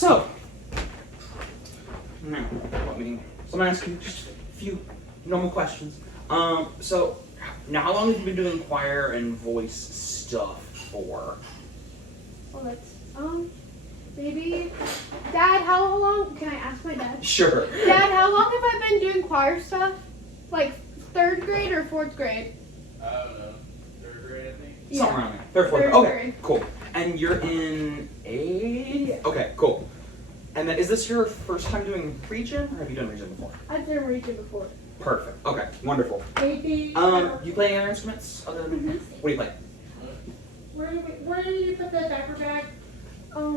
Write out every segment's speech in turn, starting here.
So, now, I'm going to ask you just a few normal questions. So, now how long have you been doing choir and voice stuff for? Well, that's, maybe, Dad, how long, can I ask my dad? Sure. Dad, how long have I been doing choir stuff? Like 3rd grade or 4th grade? I don't know. 3rd grade, I think. Somewhere around there. 3rd, 4th. Third Okay, grade. cool. And you're in 8th? Yeah. Okay, cool. And then is this your first time doing Region, or have you done Region before? I've done region before. Perfect. Okay, wonderful. Maybe. You play any other instruments other than what do you play? Where do you put the diaper bag? Sorry.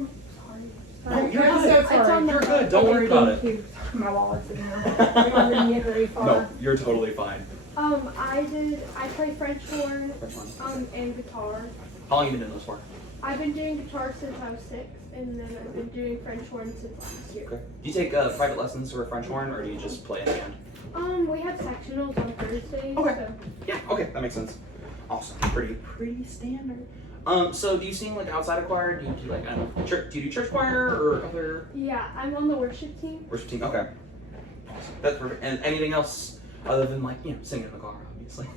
Oh, you're I'm good. so It's sorry. on the You're good. Don't worry about it. My wallet's in there. I'm not gonna get very far. No, you're totally fine. I play French horn, That's fine. and guitar. How long have you been doing this for? I've been doing guitar since I was 6, and then I've been doing French horn since last year. Okay. Do you take private lessons for French horn, or do you just play in the band? We have sectionals on Thursdays. Okay. So. Yeah. Okay, that makes sense. Awesome. Pretty standard. So do you sing like outside of choir? Do you do like I don't know, do you do church choir or other Yeah, I'm on the worship team. worship team? Okay. Awesome. That's perfect. And anything else other than like singing in the car, obviously.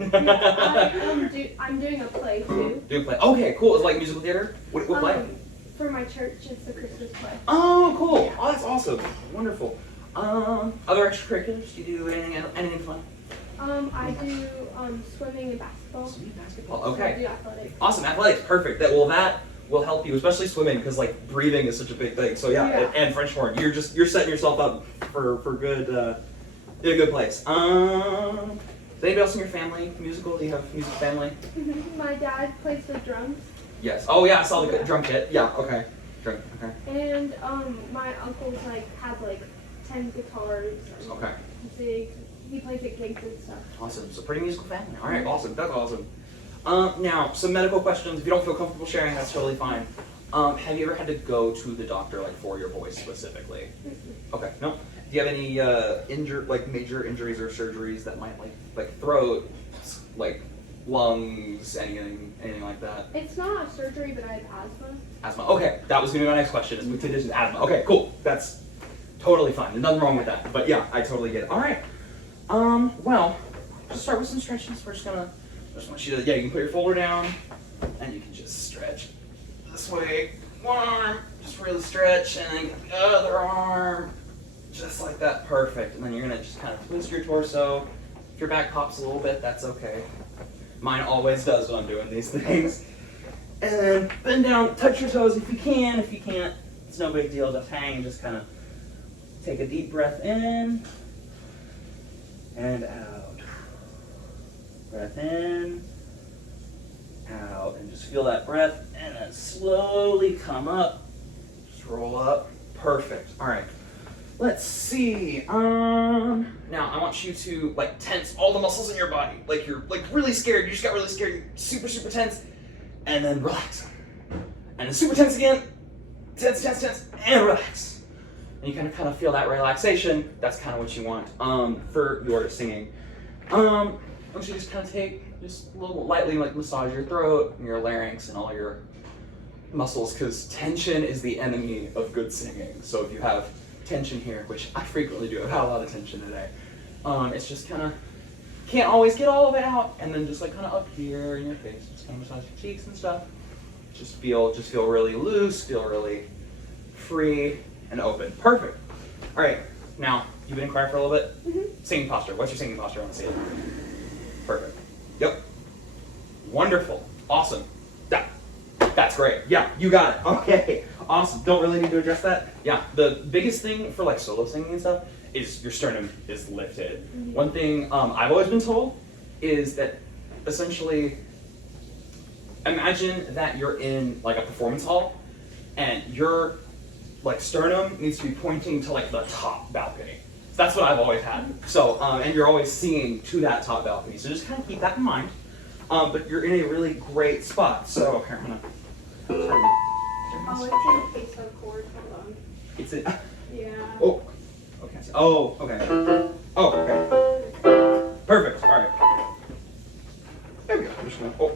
I'm doing a play too. Do you play? Okay, cool. It's like musical theater. What play? For my church, it's the Christmas play. Oh, cool. Oh, that's awesome. Wonderful. Other extracurriculars? Do you do anything fun? I do swimming and basketball. Swimming, basketball. I Okay. do athletics. Awesome. Athletics. Perfect. That will help you, especially swimming, because like breathing is such a big thing. So yeah, Yeah. and French horn. You're setting yourself up for good in a good place. Is anybody else in your family musical? Do you have a music family? My dad plays the drums, Yes. Oh yeah, I saw the drum kit. Yeah. Okay. Drum. Okay. and my uncle's has 10 guitars. And Okay. he plays at gigs and stuff. Awesome. So pretty musical family. All right. Awesome. That's awesome. Now some medical questions. If you don't feel comfortable sharing, that's totally fine. Have you ever had to go to the doctor for your voice specifically? Okay. No. Do you have any major injuries or surgeries that might like throat, lungs, anything like that? It's not a surgery, but I have asthma. Asthma. Okay. That was gonna be my next question. Is with condition asthma. Okay. Cool. That's totally fine. There's nothing wrong with that. But yeah, I totally get it. All right. Well, just start with some stretches. We're just want you to, you can put your folder down, and you can just stretch this way. One arm, just really stretch, and then the other arm, just like that. Perfect. And then you're gonna just kind of twist your torso. If your back pops a little bit, that's okay. Mine always does when I'm doing these things. And then bend down, touch your toes if you can. If you can't, it's no big deal. Just hang and just kind of take a deep breath in and out. Breath in, out, and just feel that breath, and then slowly come up. Just roll up. Perfect. All right. Let's see. Now I want you to tense all the muscles in your body. Like you're really scared. You just got really scared. You're super, super tense, and then relax. And then super tense again. Tense, and relax. And you kind of feel that relaxation. That's kind of what you want for your singing. I want you to just kind of just a little lightly massage your throat and your larynx and all your muscles, because tension is the enemy of good singing. So if you have tension here, which I frequently do, I've had a lot of tension today, it's just kind of, can't always get all of it out, and then just kind of up here in your face, just kind of massage your cheeks and stuff. Just feel really loose, feel really free and open. Perfect. All right, now you've been in choir for a little bit. Singing posture. What's your singing posture? I want to see it. Perfect. Yep. Wonderful. Awesome. That's great. Yeah, you got it. Okay. Awesome. Don't really need to address that. Yeah. The biggest thing for solo singing and stuff is your sternum is lifted. One thing I've always been told is that essentially, imagine that you're in a performance hall and your sternum needs to be pointing to the top balcony. That's what I've always had. So, and you're always singing to that top balcony. So just kind of keep that in mind. But you're in a really great spot. So, here, I'm gonna turn. Oh, it's in case of chord. Hold on. It's in. Yeah. Oh. Okay. Oh. Okay. Oh. Okay. Perfect. All right. There we go. I just want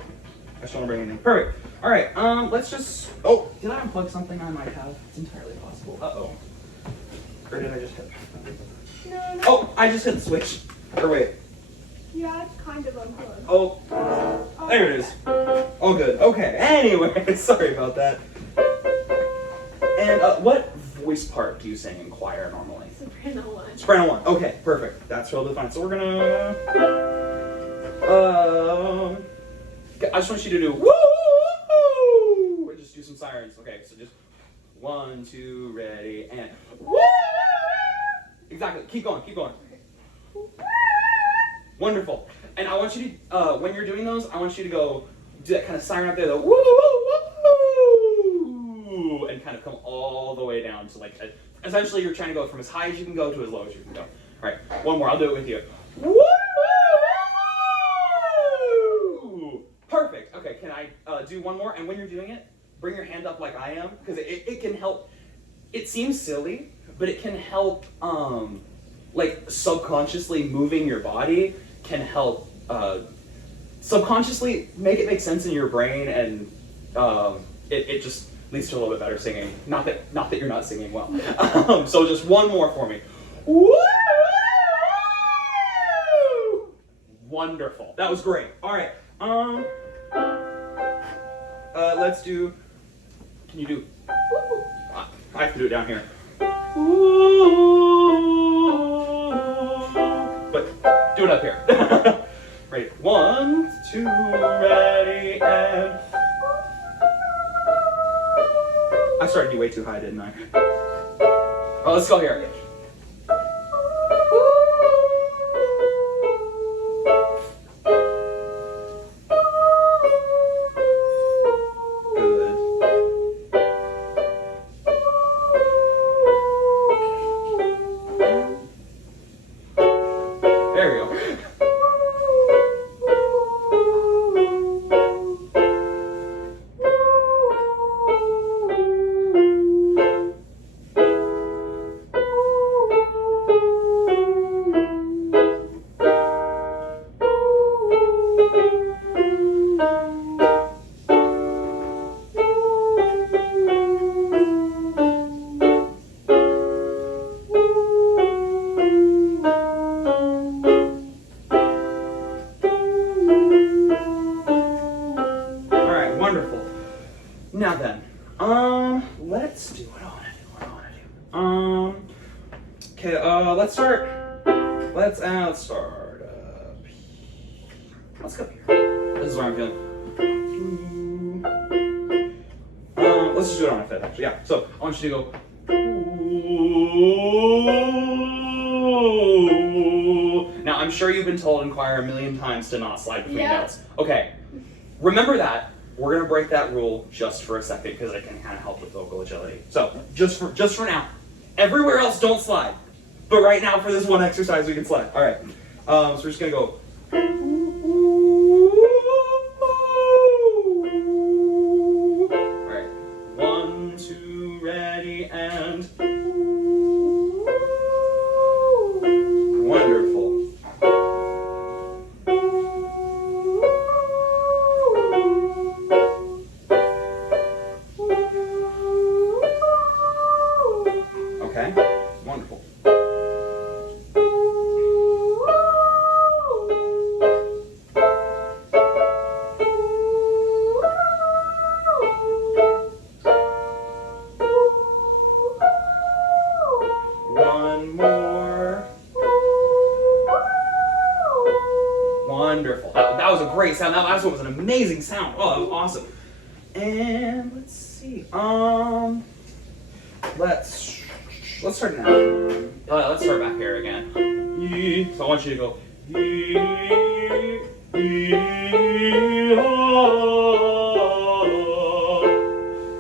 to bring anything. Perfect. All right. Let's just. Oh, did I unplug something I might have. It's entirely possible. Uh-oh. Or did I just hit? No. Oh, I just hit the switch. Or wait. Yeah, it's kind of unplugged. Oh, there it is. All good. Okay. Anyway, sorry about that. And what voice part do you sing in choir normally? Soprano one. Soprano 1. Okay, perfect. That's totally fine. So we're gonna. I just want you to do woo, and just do some sirens. Okay, so just 1, 2, ready, and woo. Exactly. Keep going. Keep going. Wonderful. And I want you to, when you're doing those, I want you to go do that kind of siren up there, the woo, woo, and kind of come all the way down to like, essentially you're trying to go from as high as you can go to as low as you can go. All right, one more. I'll do it with you. Woo, woo. Perfect. Okay, can I do one more? And when you're doing it, bring your hand up like I am, because it can help. It seems silly, but it can help, like subconsciously moving your body can help subconsciously make it make sense in your brain, and it just leads to a little bit better singing. Not that you're not singing well. So just one more for me. Woo! Wonderful. That was great. All right. Let's do. Can you do? I have to do it down here. But do it up here. Ready? 1, 2, ready, and. I started you way too high, didn't I? Oh, let's go here. Wonderful. Now then, let's do what I want to do. Okay, let's start. Let's start. Let's go here. This is where I'm feeling. Let's just do it on a fifth, actually. Yeah. So I want you to go. Now I'm sure you've been told in choir a million times to not slide between notes. Okay. Remember that. We're gonna break that rule just for a second because it can kind of help with vocal agility. So just for now, everywhere else don't slide, but right now for this one exercise we can slide. All right. So we're just gonna go. All right. 1, 2, ready, and. Wonderful. Okay, wonderful. One more. Wonderful. That was a great sound. That last one was an amazing sound. Oh, that was awesome. And let's see. Let's start now. Let's start back here again. So I want you to go.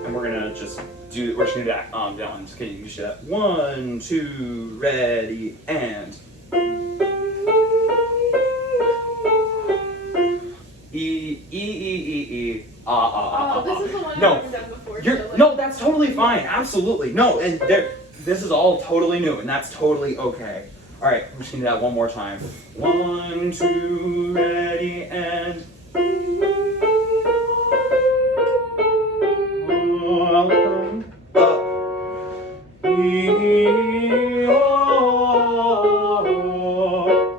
And we're gonna just do. We're just gonna do that. Down. Can you just do that? 1, 2, ready, and. Oh, this is the one I've No, never done before. no, that's totally fine. Absolutely. No, and this is all totally new, and that's totally okay. All right, I'm just gonna do that one more time. 1, 2, ready, and. Welcome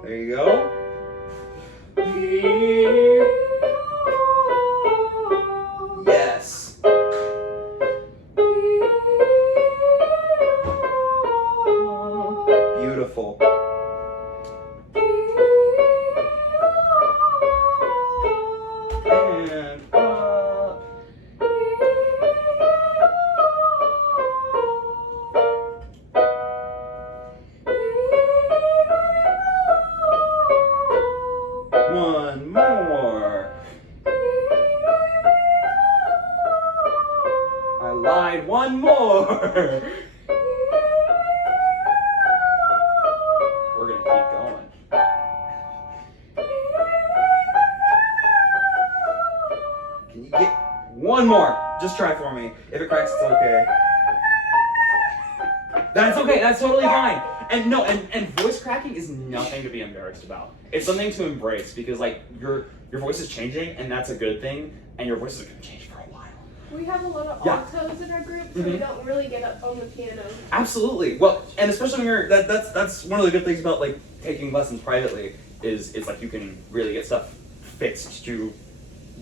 There you go. Yes. Beautiful. And up. One more. I lied. One more. We're gonna keep going. Can you get one more? Just try for me. If it cracks, it's okay. That's okay. That's totally fine. And no, and voice cracking is nothing to be embarrassed about. It's something to embrace because like your voice is changing, and that's a good thing. And your voice is gonna change for a while. We have a lot of Yeah. altos in our group, so we don't really get up on the piano. Absolutely. Well, and especially when you're that's one of the good things about like taking lessons privately is it's like you can really get stuff fixed to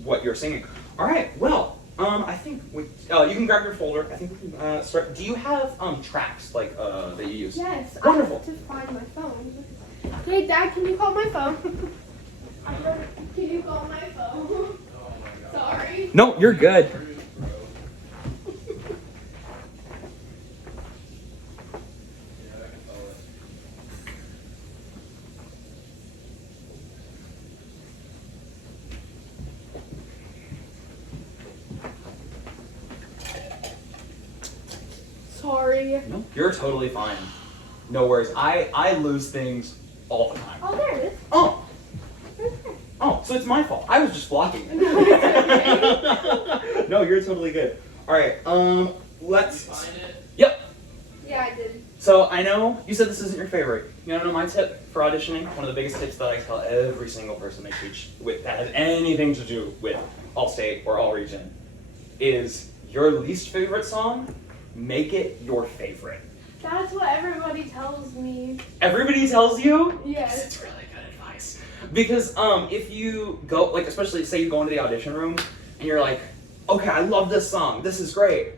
what you're singing. All right. Well, I think you can grab your folder. I think we can start. Do you have tracks like that you use? Yes, Wonderful. I have to find my phone. Hey, Dad, can you call my phone? Can you call my phone? Sorry. No, you're good. Sorry. No, you're totally fine. No worries. I lose things all the time. Oh, there it is. Oh. Oh, so it's my fault. I was just blocking it. No, it's okay. No, you're totally good. All right. Let's. Find it. Yep. Yeah, I did. So I know you said this isn't your favorite. You want to know my tip for auditioning? One of the biggest tips that I tell every single person I teach with that has anything to do with all state or all region is your least favorite song. Make it your favorite. That's what everybody tells me. Everybody tells you? Yes. It's really good advice. Because if you go, like especially say you go into the audition room and you're like, okay, I love this song. This is great.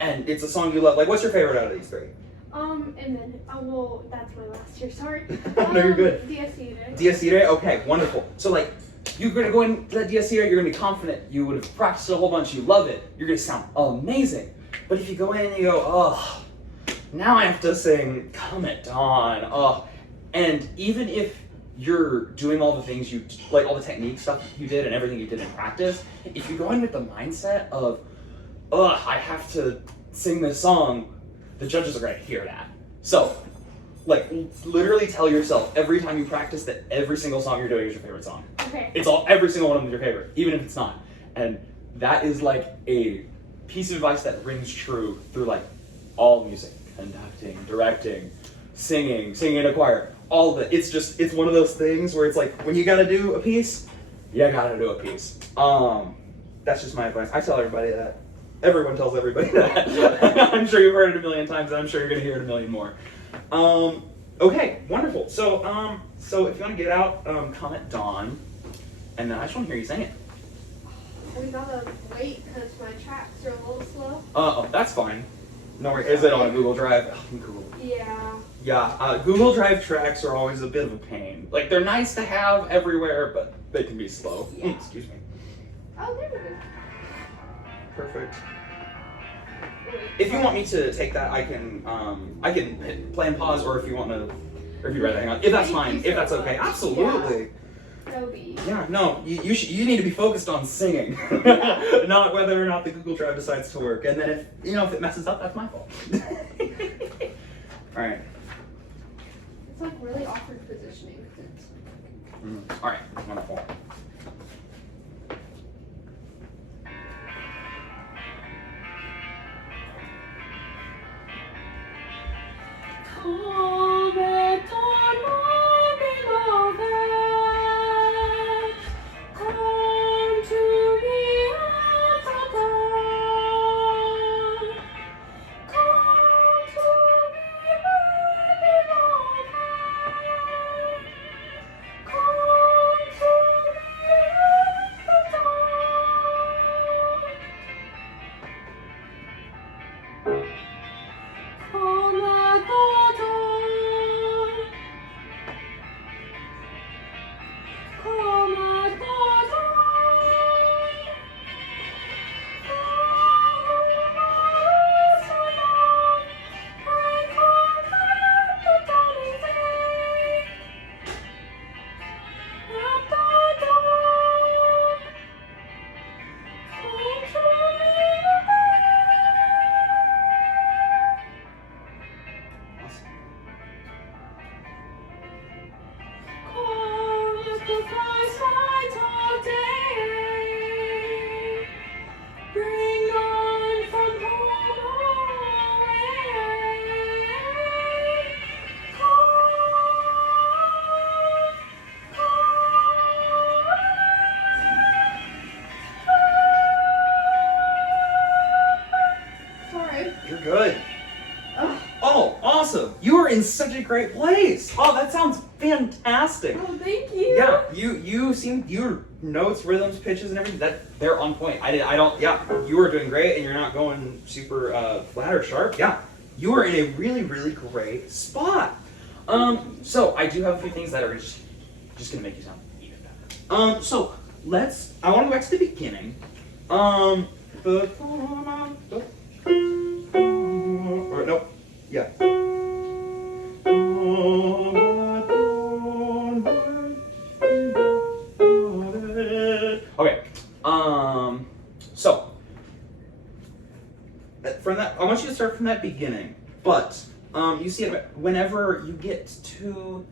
And it's a song you love. Like, what's your favorite out of these three? And then, well, that's my last year, sorry. No, you're good. Dies Irae. Dies Irae? Okay, wonderful. So like, you're gonna go into that Dies Irae, you're gonna be confident. You would have practiced a whole bunch. You love it. You're gonna sound amazing. But if you go in and you go, oh, now I have to sing Come at Dawn. Oh, and even if you're doing all the things you like, all the technique stuff you did and everything you did in practice, if you go in with the mindset of, I have to sing this song, the judges are gonna hear that. So, like, literally tell yourself every time you practice that every single song you're doing is your favorite song. Okay. It's every single one of them is your favorite, even if it's not. And that is like a piece of advice that rings true through like all music, conducting, directing, singing in a choir, all of it. It's one of those things where it's like when you gotta do a piece, you gotta do a piece. That's just my advice. I tell everybody that. Everyone tells everybody that. I'm sure you've heard it a million times, and I'm sure you're gonna hear it a million more. Okay, wonderful. So if you want to get out, Come at Dawn, and then I just want to hear you sing it. We gotta wait because my tracks are a little slow. Oh, that's fine. No worries. Is it on a Google Drive? Oh, Google. Yeah. Yeah, Google Drive tracks are always a bit of a pain. Like, they're nice to have everywhere, but they can be slow. Yeah. Excuse me. Oh, there it is. Perfect. If you want me to take that, I can hit play and pause, or if you want to, or if you'd rather hang on. If that's Thank fine. you If so that's okay. much. Absolutely. That'll be. Yeah, no, you need to be focused on singing, not whether or not the Google Drive decides to work. And then if it messes up, that's my fault. All right. It's like really awkward positioning. All right. Wonderful. Come at dawn, my beloved, come to me at the dawn. Come to good. Ugh. Oh, awesome. You are in such a great place. Oh, that sounds fantastic. Oh, thank you. Yeah, you seem, your notes, rhythms, pitches, and everything, they're on point. You are doing great, and you're not going super flat or sharp. Yeah, you are in a really, really great spot. So I do have a few things that are just gonna make you sound even better. So I want to go back to the beginning. Or nope. Yeah. Okay. So from that, I want you to start from that beginning. But you see, whenever you get to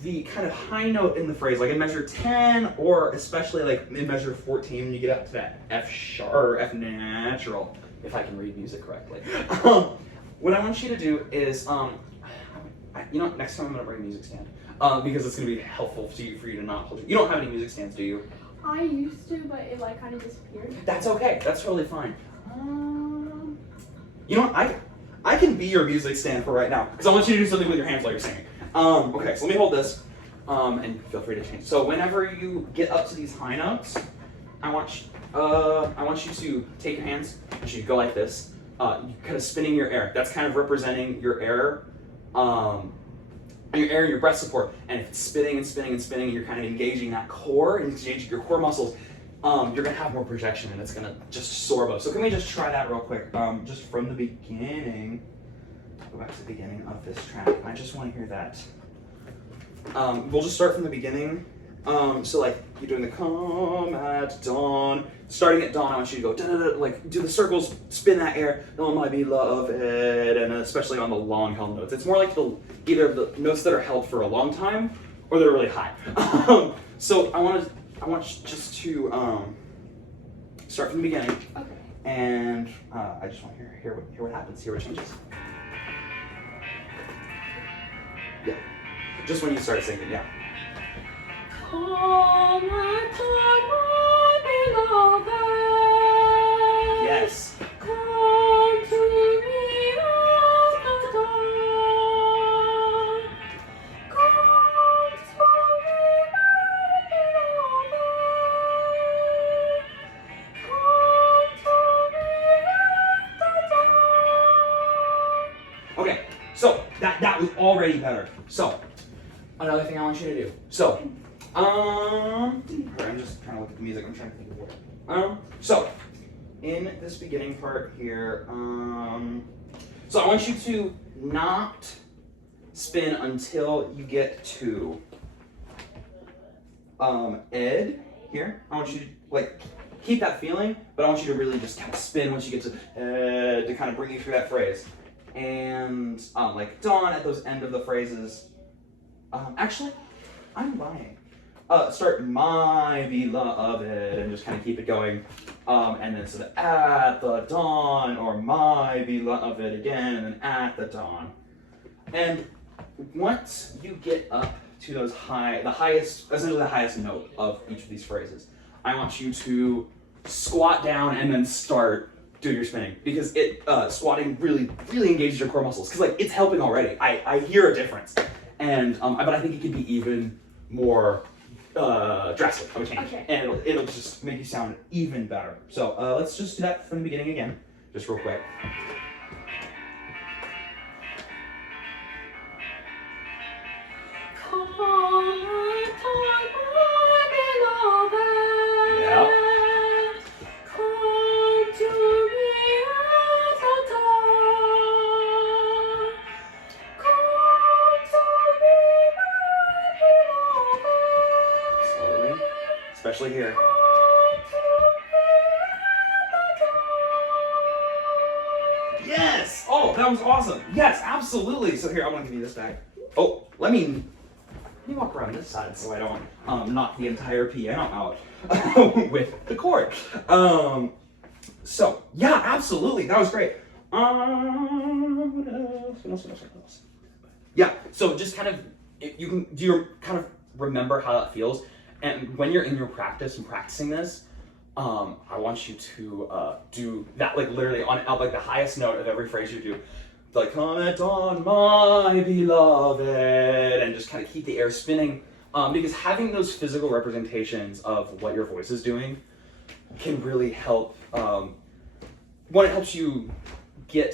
the kind of high note in the phrase, like in measure 10, or especially like in measure 14, when you get up to that F sharp or F natural, if I can read music correctly. What I want you to do is, next time I'm gonna bring a music stand because it's gonna be helpful for you to not hold. You don't have any music stands, do you? I used to, but it like kind of disappeared. That's okay. That's totally fine. You know what? I can be your music stand for right now because I want you to do something with your hands while you're singing. Okay, so let me hold this, and feel free to change. So whenever you get up to these high notes, I want you to take your hands. I want you to go like this. You kind of spinning your air. That's kind of representing your air, and your breath support. And if it's spinning and spinning and spinning, and you're kind of engaging that core and engaging your core muscles, you're gonna have more projection, and it's gonna just soar above. So can we just try that real quick? Just from the beginning. Go back to the beginning of this track. I just want to hear that. We'll just start from the beginning. So like you're doing the come at dawn. Starting at dawn, I want you to go da-da-da, like do the circles, spin that air. Oh my beloved, and especially on the long held notes. It's more like either the notes that are held for a long time or they're really high. So I want just to start from the beginning. Okay. And I just want to hear what happens, hear what changes. Yeah. Just when you start singing, yeah. Come at dawn, my beloved. Yes. Come to me at the dawn. Come to me, my beloved. Come to me at the dawn. Okay, so that was already better. So another thing I want you to do. So, I'm just trying to look at the music. I'm trying to think of what. So in this beginning part here, so I want you to not spin until you get to Ed here. I want you to like keep that feeling, but I want you to really just kind of spin once you get to Ed to kind of bring you through that phrase. And like dawn at those end of the phrases. Actually, I'm lying. Start my beloved and just kind of keep it going. And then so the at the dawn or my beloved again and then at the dawn. And once you get up to those essentially the highest note of each of these phrases, I want you to squat down and then start doing your spinning because squatting really, really engages your core muscles because like it's helping already. I hear a difference. And but I think it could be even more drastic of a change, Okay. and it'll just make you sound even better. So let's just do that from the beginning again, just real quick. Come at dawn, my beloved. Yeah. Come to me at the dawn. Come to me, my beloved. Slowly, especially here. Come to me at the dawn. Yes. Oh, that was awesome. Yes, absolutely. So here, I'm gonna give you this back. Oh, let me walk around this side so I don't knock the entire piano out with the cord. So yeah, absolutely, that was great. What else? Yeah. So just kind of, do you kind of remember how that feels? And when you're in your practice and practicing this, I want you to do that, like literally on like the highest note of every phrase you do. Like, comment on my beloved, and just kind of keep the air spinning. Because having those physical representations of what your voice is doing can really help. One, it helps you get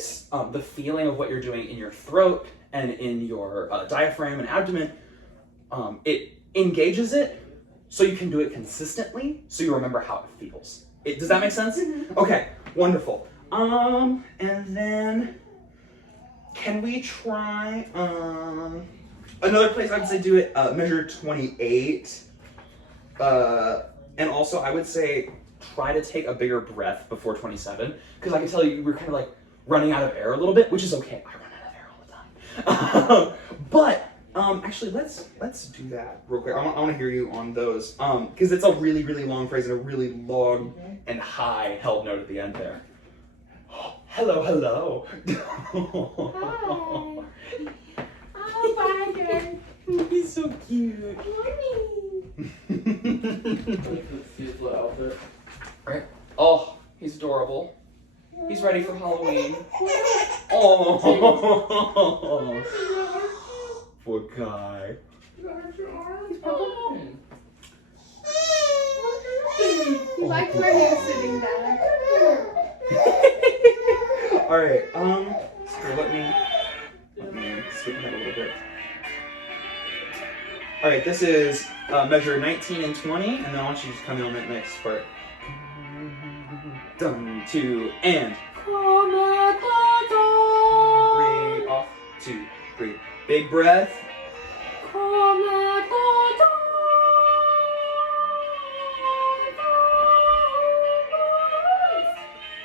the feeling of what you're doing in your throat and in your diaphragm and abdomen. It engages it so you can do it consistently, so you remember how it feels. Does that make sense? Okay, wonderful. And then can we try another place I would say do it, measure 28. And also I would say try to take a bigger breath before 27, because I can tell you were kind of like running out of air a little bit, which is okay. I run out of air all the time. But actually let's do that real quick. I want to hear you on those, because it's a really, really long phrase and a really long and high held note at the end there. Hello, hello. Hi. Oh, bye, good. He's so cute. Morning. Cute little outfit. Right? Oh, he's adorable. He's ready for Halloween. Oh, poor guy. He's purple. He liked where he was sitting down. All right. So let me sweeten that a little bit. All right. This is measure 19 and 20, and then I want you to just come in on that next part. 1, 2, and 3 off. 2, 3. Big breath.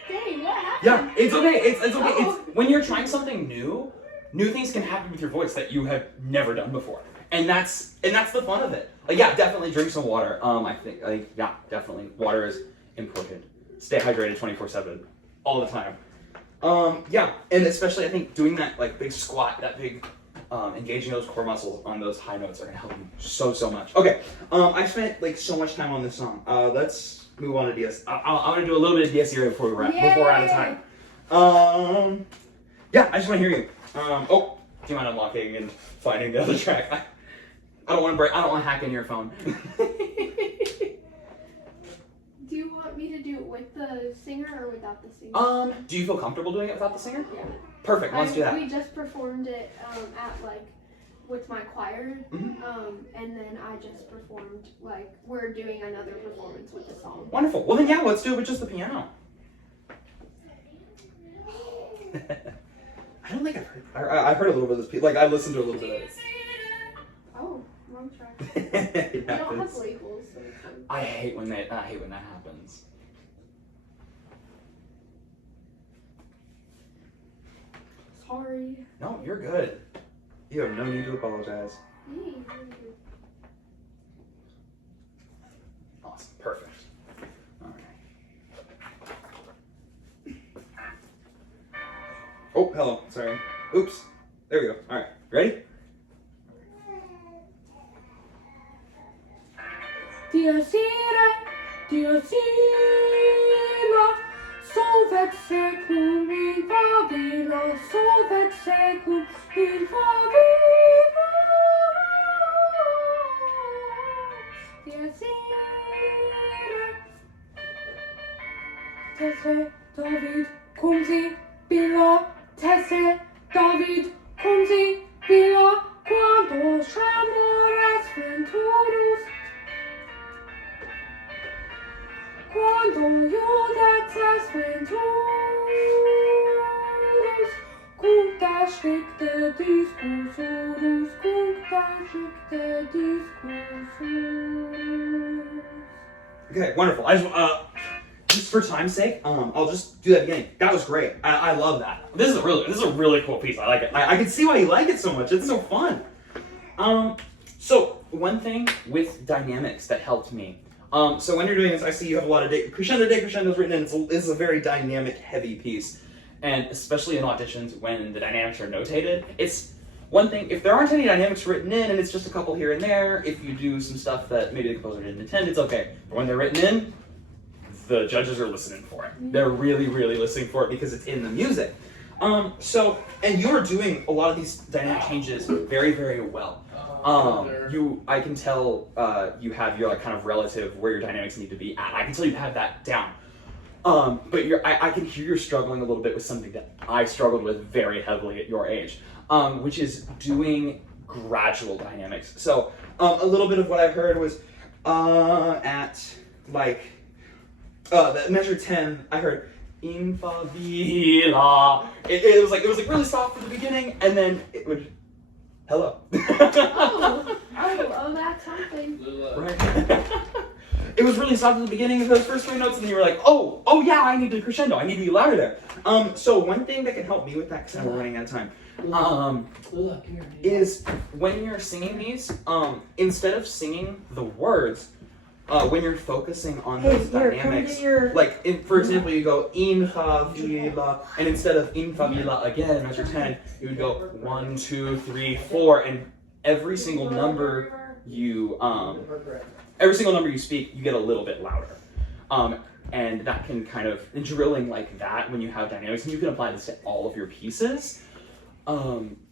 Dang, what happened? Yeah, it's okay. It's okay. Oh. It's when you're trying something new things can happen with your voice that you have never done before, and that's the fun of it. Like, yeah, definitely drink some water. I think, yeah, definitely water is important. Stay hydrated 24/7, all the time. Yeah, and especially I think doing that like big squat, that big engaging those core muscles on those high notes are gonna help you so much. Okay, I spent like so much time on this song. Let's move on to DS. I'm gonna do a little bit of DS here before we're out of time. Yeah, I just want to hear you. Oh, do you mind unlocking and finding the other track? I don't want to break. I don't want to hack in your phone. Do you want me to do it with the singer or without the singer? Do you feel comfortable doing it without the singer? Yeah. Perfect. Let's do that. We just performed it at like with my choir, and then I just performed like we're doing another performance with the song. Wonderful. Well then, yeah, let's do it with just the piano. I don't think I've heard. I've heard a little bit of this. Like I listened to a little bit of it. Oh, wrong track. It We don't have happens. labels. So it's fine. I hate when that happens. Sorry. No, you're good. You have no need to apologize. Yay. Awesome. Perfect. All right. Oh, hello. Sorry. Oops. There we go. All right. Ready? Dio Sira, solvet secum in favilla, solvet secum in favilla. Dio Sira, tesse David, cum si billa, tesse David, cum si billa, quando tremores venturus. Quando iudeces venturus, cum destricte discursurus, Okay, wonderful. I just for time's sake, I'll just do that beginning. That was great. I love that. This is a really cool piece. I like it. I can see why you like it so much. It's so fun. So one thing with dynamics that helped me. So when you're doing this, I see you have a lot of decrescendos written in. It's a very dynamic, heavy piece, and especially in auditions when the dynamics are notated, it's one thing. If there aren't any dynamics written in, and it's just a couple here and there, if you do some stuff that maybe the composer didn't intend, it's okay. But when they're written in, the judges are listening for it. They're really, really listening for it because it's in the music. And you're doing a lot of these dynamic changes very, very well. I can tell you have your like kind of relative where your dynamics need to be at. I can tell you have that down. But I can hear you're struggling a little bit with something that I struggled with very heavily at your age, which is doing gradual dynamics. So a little bit of what I heard was at like the measure 10, I heard in fa vi la. It was like really soft at the beginning, and then it would hello. Oh, that's something. Right. It was really soft at the beginning of those first 3 notes, and then you were like, oh yeah, I need to crescendo. I need to be louder there. So one thing that can help me with that, because I'm running out of time, is when you're singing these, instead of singing the words, when you're focusing on those dynamics, like for example, you go in fa vi la, and instead of in fa vi la again in measure 10, you would go 1, 2, 3, 4, and every single number you speak, you get a little bit louder. And that can kind of, drilling like that when you have dynamics, and you can apply this to all of your pieces,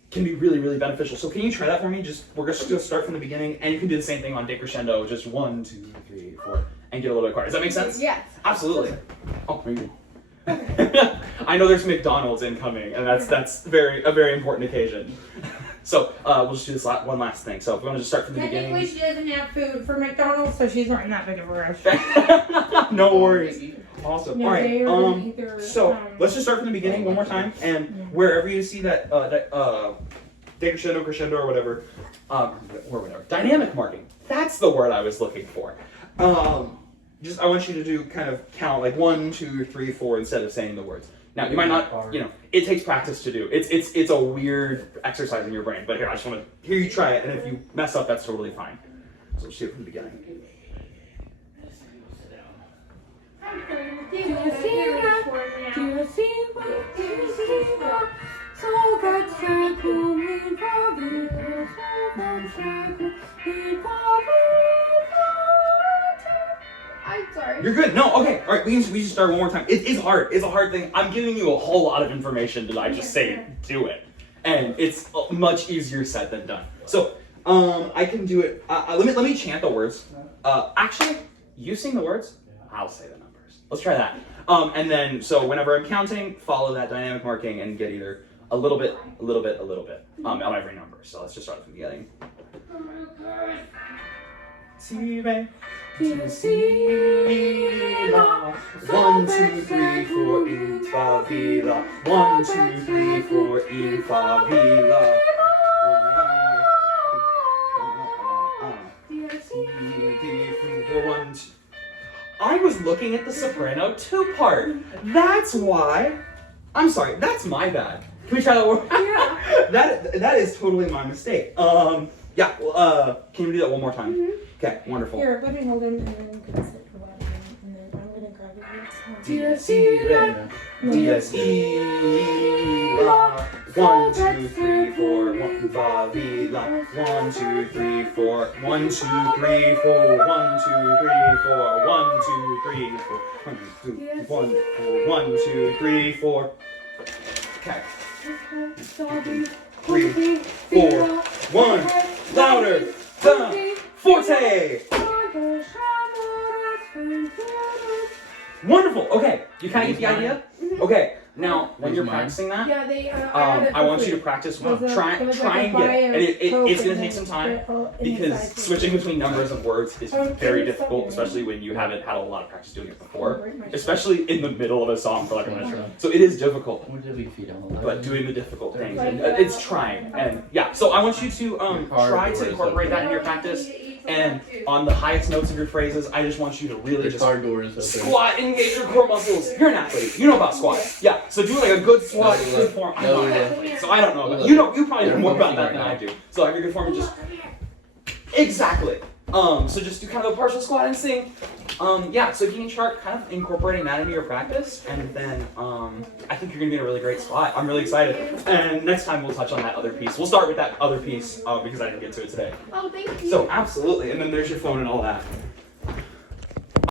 can be really, really beneficial. So can you try that for me? We're just gonna start from the beginning, and you can do the same thing on decrescendo, just 1, 2, 3, 4, and get a little bit quieter. Does that make sense? Yes. Absolutely. Oh, maybe. I know there's McDonald's incoming, and that's a very important occasion. So we'll just do this one last thing. So if we want to just start from the beginning. Technically, she doesn't have food for McDonald's, so she's not in that big of a rush. No worries. Awesome. Yeah, All right. they are gonna eat their, So let's just start from the beginning one more time, and wherever you see that decrescendo, crescendo, or whatever, dynamic marking. That's the word I was looking for. I want you to do kind of count like 1, 2, 3, 4 instead of saying the words. Now you might not, it takes practice to do. It's a weird exercise in your brain, but here I just want to hear you try it, and if you mess up, that's totally fine. So let's do it from the beginning. I'm sorry. You're good. No, okay. All right, we should start one more time. It's hard. It's a hard thing. I'm giving you a whole lot of information that I just say do it, and it's much easier said than done. So I can do it. Let me chant the words. Actually, you sing the words. I'll say the numbers. Let's try that. And then so whenever I'm counting, follow that dynamic marking and get either a little bit, on every number. So let's just start from the beginning. Si, re, si, la. 1, 2, 3, 4, in fa vi la. 1, 2, 3, 4, in fa vi la. I was looking at the soprano 2 part. That's why. I'm sorry. That's my bad. Can we try that one? Yeah. That is totally my mistake. Yeah. Can you do that one more time? Mm-hmm. Okay. Wonderful. Here, let me hold him, and then you can sit for a while, and then I'm gonna grab it. Dies ira, dies ira. 1, 2, 3, 4, 1, fa vi la. 1, 2, 3, 4. 1, 2, 3, 4. 1, 2, 3, 4. 1, 2, 3, 4. 1, 2, 3, 4. Okay. 3, 4, 1. Louder. Forte. Wonderful. Okay, you kind of get the idea. Okay, now when you're practicing that, I want you to practice. Try and get it. And it's gonna take some time because switching between numbers and words is very difficult, especially when you haven't had a lot of practice doing it before, especially in the middle of a song for like a minute. So it is difficult. But doing the difficult things, and it's trying. And yeah, so I want you to try to incorporate that in your practice. And on the highest notes of your phrases, I just want you to really just squat, engage your core muscles. You're an athlete. You know about squats. Yeah. So do like a good squat, good form. I'm not an athlete, so I don't know. But you probably know more about that than I do. So have your good form and just exactly. So just do kind of a partial squat and sing. Yeah, so if you can start kind of incorporating that into your practice, and then I think you're gonna be in a really great spot. I'm really excited. And next time we'll touch on that other piece. We'll start with that other piece because I didn't get to it today. Oh, thank you. So absolutely, and then there's your phone and all that.